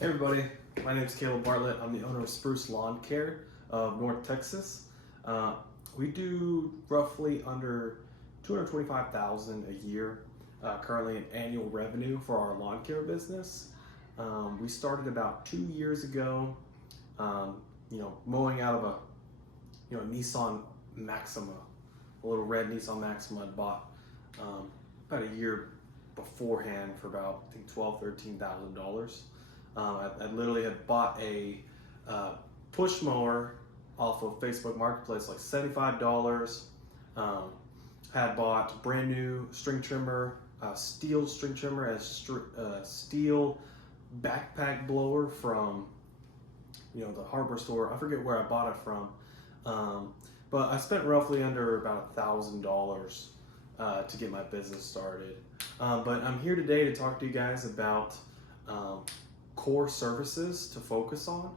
Hey everybody, my name is Caleb Bartlett. I'm the owner of Spruce Lawn Care of North Texas. We do roughly under $225,000 a year, currently in annual revenue for our lawn care business. We started about 2 years ago, mowing out of a Nissan Maxima, a little red Nissan Maxima I'd bought about a year beforehand for about I think $12,000–13,000. I literally had bought a push mower off of Facebook Marketplace, like $75. Had bought brand new string trimmer, steel string trimmer, as steel backpack blower from the hardware store. I forget where I bought it from, but I spent roughly under about $1,000 to get my business started. But I'm here today to talk to you guys about core services to focus on,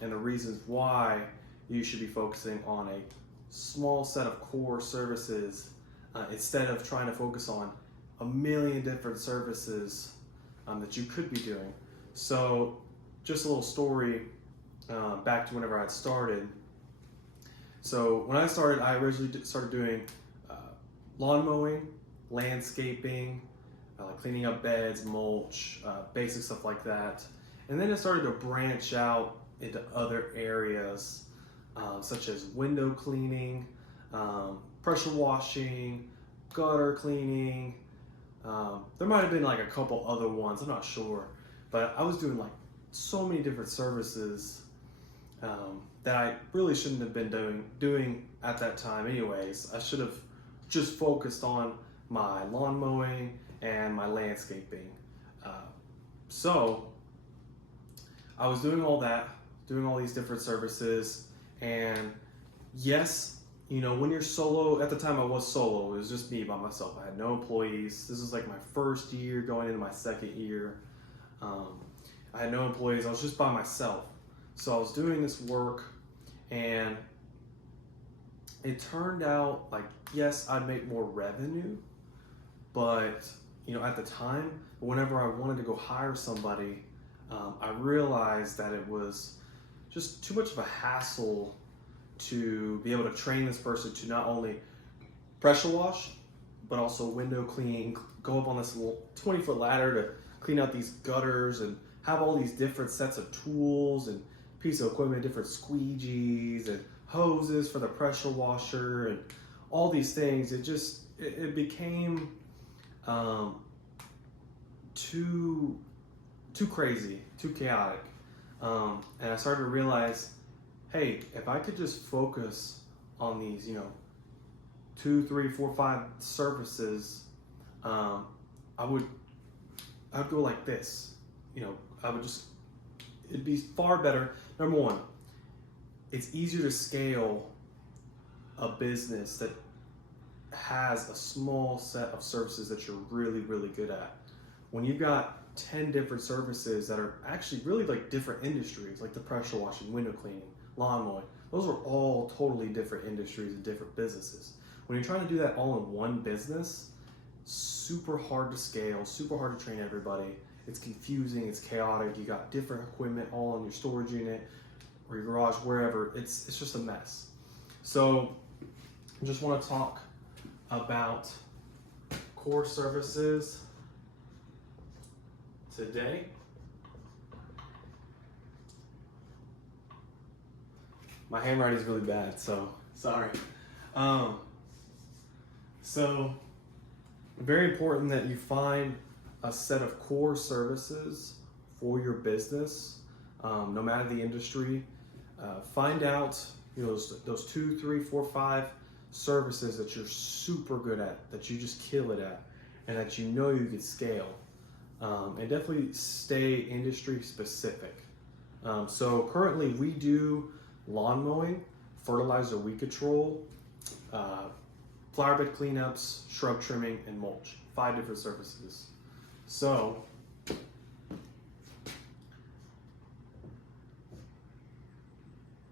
and the reasons why you should be focusing on a small set of core services instead of trying to focus on a million different services that you could be doing. So just a little story back to whenever I started. So when I started, I originally started doing lawn mowing, landscaping, like cleaning up beds, mulch, basic stuff like that. And then it started to branch out into other areas, such as window cleaning, pressure washing, gutter cleaning. There might have been like a couple other ones, I'm not sure. But I was doing like so many different services that I really shouldn't have been doing at that time anyways. I should have just focused on my lawn mowing and my landscaping. So I was doing all that, doing all these different services, and yes, when you're solo, at the time I was solo, it was just me by myself. I had no employees. This was like my first year going into my second year. I had no employees, I was just by myself. So I was doing this work, and it turned out like, yes, I'd make more revenue, but at the time, whenever I wanted to go hire somebody, I realized that it was just too much of a hassle to be able to train this person to not only pressure wash, but also window clean, go up on this little 20-foot ladder to clean out these gutters and have all these different sets of tools and pieces of equipment, different squeegees and hoses for the pressure washer and all these things. It became too crazy, too chaotic. And I started to realize, hey, if I could just focus on these, 2, 3, 4, 5 services, I'd go like this. It'd be far better. Number one, it's easier to scale a business that has a small set of services that you're really, really good at. When you've got 10 different services that are actually really like different industries, like the pressure washing, window cleaning, lawn mowing, those are all totally different industries and different businesses. When you're trying to do that all in one business, super hard to scale, super hard to train everybody. It's confusing, it's chaotic. You got different equipment all in your storage unit or your garage, wherever. It's just a mess. So I just want to talk about core services today. My handwriting is really bad, so sorry. So very important that you find a set of core services for your business, no matter the industry. Find out those 2, 3, 4, 5 services that you're super good at, that you just kill it at, and that you could scale. And definitely stay industry specific. So currently we do lawn mowing, fertilizer weed control, flower bed cleanups, shrub trimming, and mulch. 5 different services. So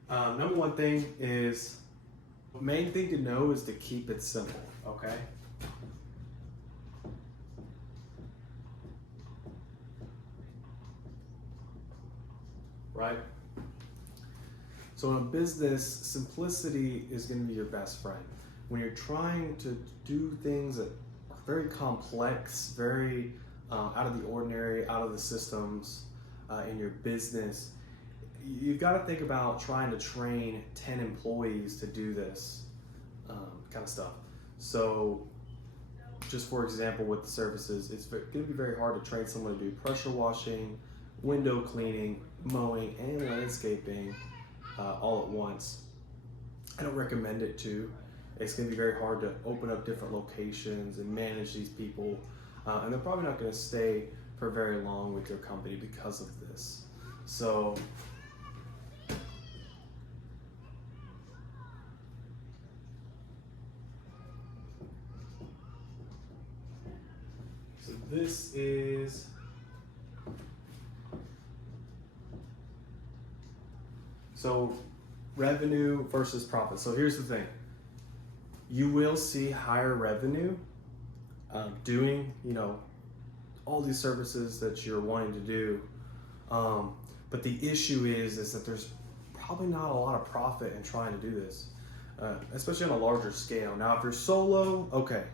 number one thing is, the main thing to know is to keep it simple, okay? right? So in a business, simplicity is going to be your best friend. When you're trying to do things that are very complex, very out of the ordinary, out of the systems in your business, you've got to think about trying to train 10 employees to do this kind of stuff. So just for example, with the services, it's going to be very hard to train someone to do pressure washing, window cleaning, mowing, and landscaping all at once. I don't recommend it too. It's going to be very hard to open up different locations and manage these people, and they're probably not going to stay for very long with your company because of this. So this is revenue versus profit. So here's the thing. You will see higher revenue doing, all these services that you're wanting to do. But the issue is that there's probably not a lot of profit in trying to do this, especially on a larger scale. Now, if you're solo, okay,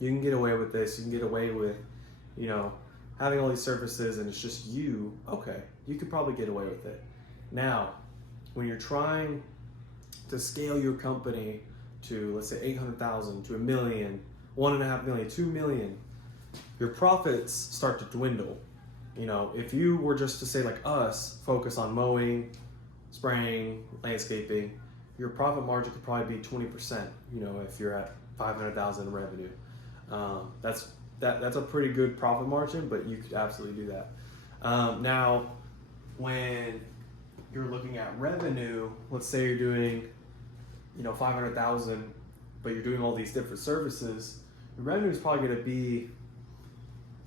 you can get away with this. You can get away with, having all these services and it's just you. Okay, you could probably get away with it. Now, when you're trying to scale your company to, let's say, 800,000 to $1 million, 1.5 million, 2 million, your profits start to dwindle. If you were just to say like us, focus on mowing, spraying, landscaping, your profit margin could probably be 20%. If you're at 500,000 in revenue, that's a pretty good profit margin, but you could absolutely do that. Now, when you're looking at revenue, let's say you're doing, 500,000, but you're doing all these different services, your revenue is probably going to be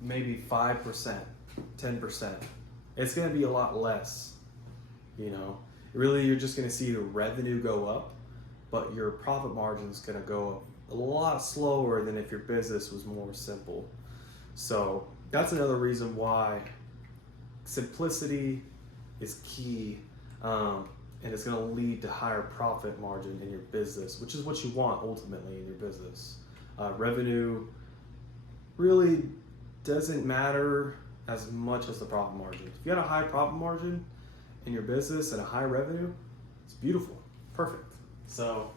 maybe 5%, 10%. It's going to be a lot less. Really, you're just going to see the revenue go up, but your profit margin is going to go up a lot slower than if your business was more simple. So that's another reason why simplicity is key, and it's going to lead to higher profit margin in your business, which is what you want ultimately in your business. Revenue really doesn't matter as much as the profit margin. If you got a high profit margin in your business and a high revenue, it's beautiful, perfect. So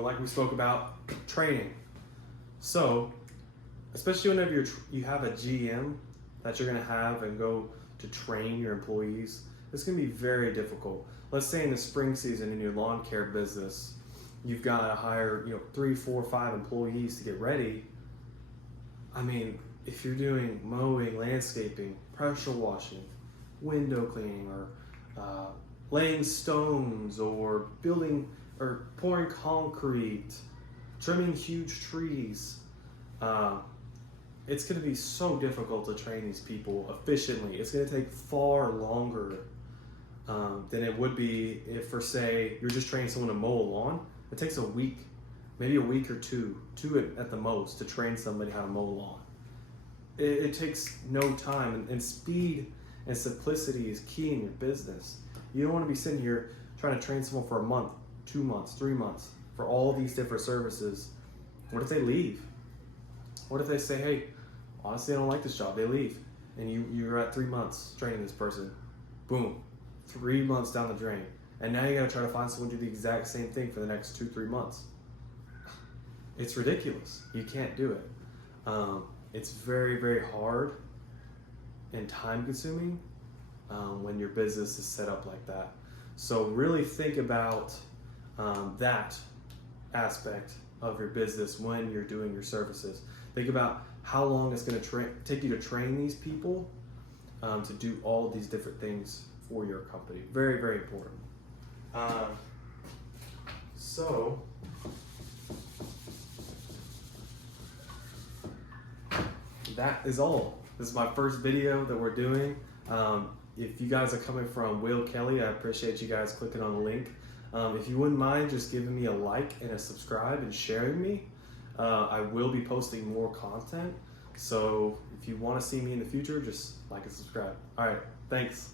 like we spoke about, training. So especially whenever you have a GM that you're going to have and go to train your employees, it's going to be very difficult. Let's say in the spring season in your lawn care business, you've got to hire 3, 4, 5 employees to get ready. I mean, if you're doing mowing, landscaping, pressure washing, window cleaning, or laying stones, or building or pouring concrete, trimming huge trees, it's going to be so difficult to train these people efficiently. It's going to take far longer than it would be if, for say, you're just training someone to mow a lawn. It takes a week, maybe a week or two at the most, to train somebody how to mow a lawn. It takes no time, and speed and simplicity is key in your business. You don't want to be sitting here trying to train someone for a month, 2 months, 3 months for all these different services. What if they leave? What if they say, hey, honestly, I don't like this job, they leave, and you're at 3 months training this person, boom, 3 months down the drain, and now you got to try to find someone to do the exact same thing for the next 2-3 months. It's ridiculous. You can't do it. It's very, very hard and time consuming when your business is set up like that. So really think about that aspect of your business when you're doing your services. Think about how long it's going to take you to train these people to do all these different things for your company. Very, very important. So that is all. This is my first video that we're doing. If you guys are coming from Will Kelly, I appreciate you guys clicking on the link. If you wouldn't mind just giving me a like and a subscribe and sharing me, I will be posting more content. So if you want to see me in the future, just like and subscribe. All right, thanks.